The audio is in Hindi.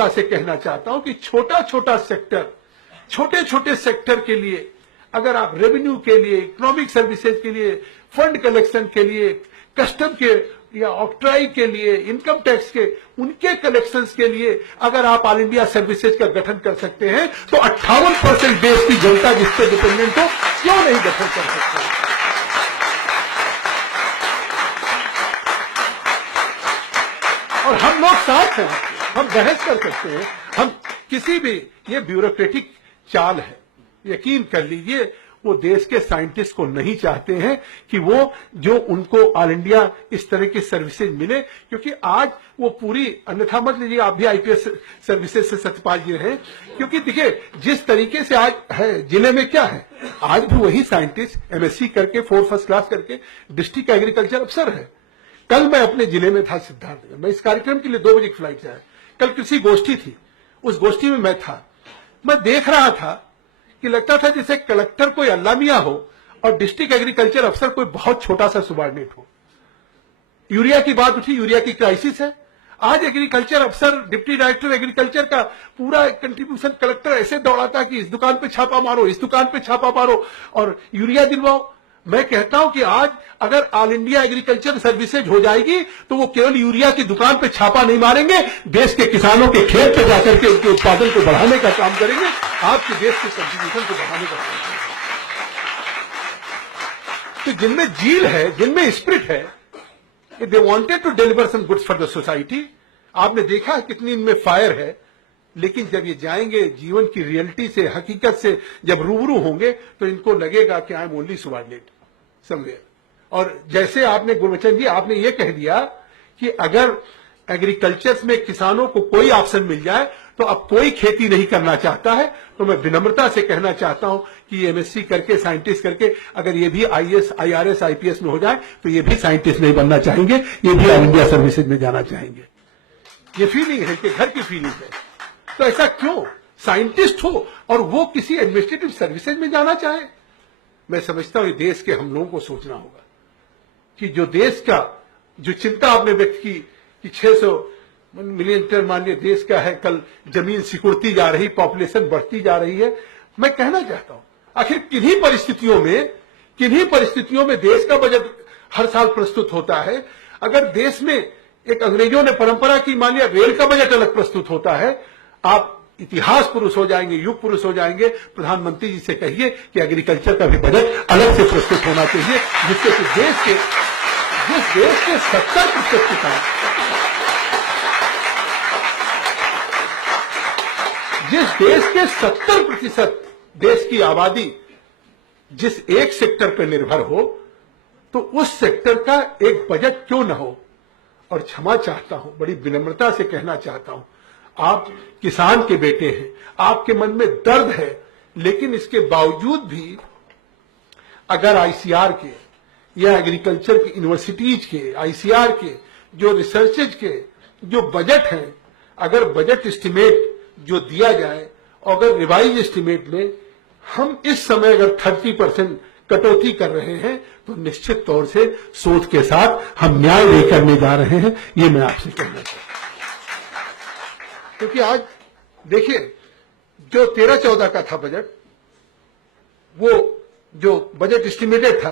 विनम्रता से कहना चाहता हूं कि छोटा छोटा सेक्टर, छोटे छोटे सेक्टर के लिए अगर आप रेवेन्यू के लिए, इकोनॉमिक सर्विसेज के लिए, फंड कलेक्शन के लिए, कस्टम के या ऑक्ट्राई के लिए, इनकम टैक्स के, उनके कलेक्शंस के लिए अगर आप ऑल इंडिया सर्विसेज का गठन कर सकते हैं तो 58% देश की जनता जिस पर डिपेंडेंट हो क्यों नहीं गठन कर सकते? और हम लोग साथ हैं, हम बहस कर सकते हैं, हम किसी भी, ये ब्यूरोक्रेटिक चाल है, यकीन कर लीजिए वो देश के साइंटिस्ट को नहीं चाहते हैं कि वो जो उनको ऑल इंडिया इस तरह की सर्विसेज मिले, क्योंकि आज वो पूरी, अन्यथा मत लीजिए आप भी आईपीएस सर्विसेज से सत्यपाल जी रहे, क्योंकि देखिए जिस तरीके से आज है जिले में क्या है, आज भी वही साइंटिस्ट एमएससी करके 4 फर्स्ट क्लास करके डिस्ट्रिक्ट एग्रीकल्चर अफसर है। कल मैं अपने जिले में था सिद्धार्थ, मैं इस कार्यक्रम के लिए 2 बजे की फ्लाइट से आया, कल किसी गोष्ठी थी, उस गोष्ठी में मैं था, मैं देख रहा था कि लगता था जैसे कलेक्टर कोई अल्लाह मियां हो और डिस्ट्रिक्ट एग्रीकल्चर अफसर कोई बहुत छोटा सा सुबार्डिनेट हो। यूरिया की बात उठी, यूरिया की क्राइसिस है, आज एग्रीकल्चर अफसर, डिप्टी डायरेक्टर एग्रीकल्चर का पूरा कंट्रीब्यूशन कलेक्टर ऐसे दौड़ाता कि इस दुकान पे छापा मारो, इस दुकान पे छापा मारो और यूरिया दिलवाओ। मैं कहता हूं कि आज अगर ऑल इंडिया एग्रीकल्चर सर्विसेज हो जाएगी तो वो केवल यूरिया की दुकान पे छापा नहीं मारेंगे, देश के किसानों के खेत पे जाकर के उनके उत्पादन को बढ़ाने का काम करेंगे, आपके देश के कंट्रीब्यूशन को बढ़ाने का काम करेंगे। तो जिनमें जील है, जिनमें स्पिरिट है, they wanted to deliver some goods for the society. आपने देखा कितनी इनमें फायर है, लेकिन जब ये जाएंगे जीवन की रियलिटी से, हकीकत से जब रूबरू होंगे तो इनको लगेगा कि आई एम ओनली सुबार्डिनेट समवेयर। और जैसे आपने गुरबचन जी आपने ये कह दिया कि अगर एग्रीकल्चर में किसानों को कोई ऑप्शन मिल जाए तो अब कोई खेती नहीं करना चाहता है, तो मैं विनम्रता से कहना चाहता हूं कि एमएससी करके, साइंटिस्ट करके अगर ये भी आईएएस, आईआरएस, आईपीएस में हो जाए तो ये भी साइंटिस्ट नहीं बनना चाहेंगे, ये भी ऑल इंडिया सर्विसेज में जाना चाहेंगे। ये फीलिंग है कि घर की फीलिंग है। तो ऐसा क्यों? साइंटिस्ट हो और वो किसी एडमिनिस्ट्रेटिव सर्विसेज में जाना चाहे। मैं समझता हूं ये देश के हम लोगों को सोचना होगा कि जो देश का, जो चिंता आपने व्यक्त की कि 600 मिलियन टन मानिए देश का है, कल जमीन सिकुड़ती जा रही, पॉपुलेशन बढ़ती जा रही है। मैं कहना चाहता हूं आखिर किन्हीं परिस्थितियों में देश का बजट हर साल प्रस्तुत होता है। अगर देश में एक अंग्रेजों ने परंपरा की, मानिए रेल का बजट अलग प्रस्तुत होता है, आप इतिहास पुरुष हो जाएंगे, युग पुरुष हो जाएंगे, प्रधानमंत्री जी से कहिए कि एग्रीकल्चर का भी बजट अलग से प्रस्तुत होना चाहिए, जिससे कि जिस देश के 70% किसान, जिस देश के 70% देश की आबादी जिस एक सेक्टर पर निर्भर हो, तो उस सेक्टर का एक बजट क्यों न हो। और क्षमा चाहता हूं, बड़ी विनम्रता से कहना चाहता हूं, आप किसान के बेटे हैं, आपके मन में दर्द है, लेकिन इसके बावजूद भी अगर आईसीआर के या एग्रीकल्चर की यूनिवर्सिटीज के, आईसीआर के जो रिसर्चेज के जो बजट हैं, अगर बजट एस्टिमेट जो दिया जाए और अगर रिवाइज एस्टिमेट में हम इस समय अगर 30% कटौती कर रहे हैं तो निश्चित तौर से सोच के साथ हम न्याय नहीं करने जा रहे हैं, ये मैं आपसे कहना चाहता हूं। क्योंकि आज देखिए जो 13-14 का था बजट, वो जो बजट एस्टिमेटेड था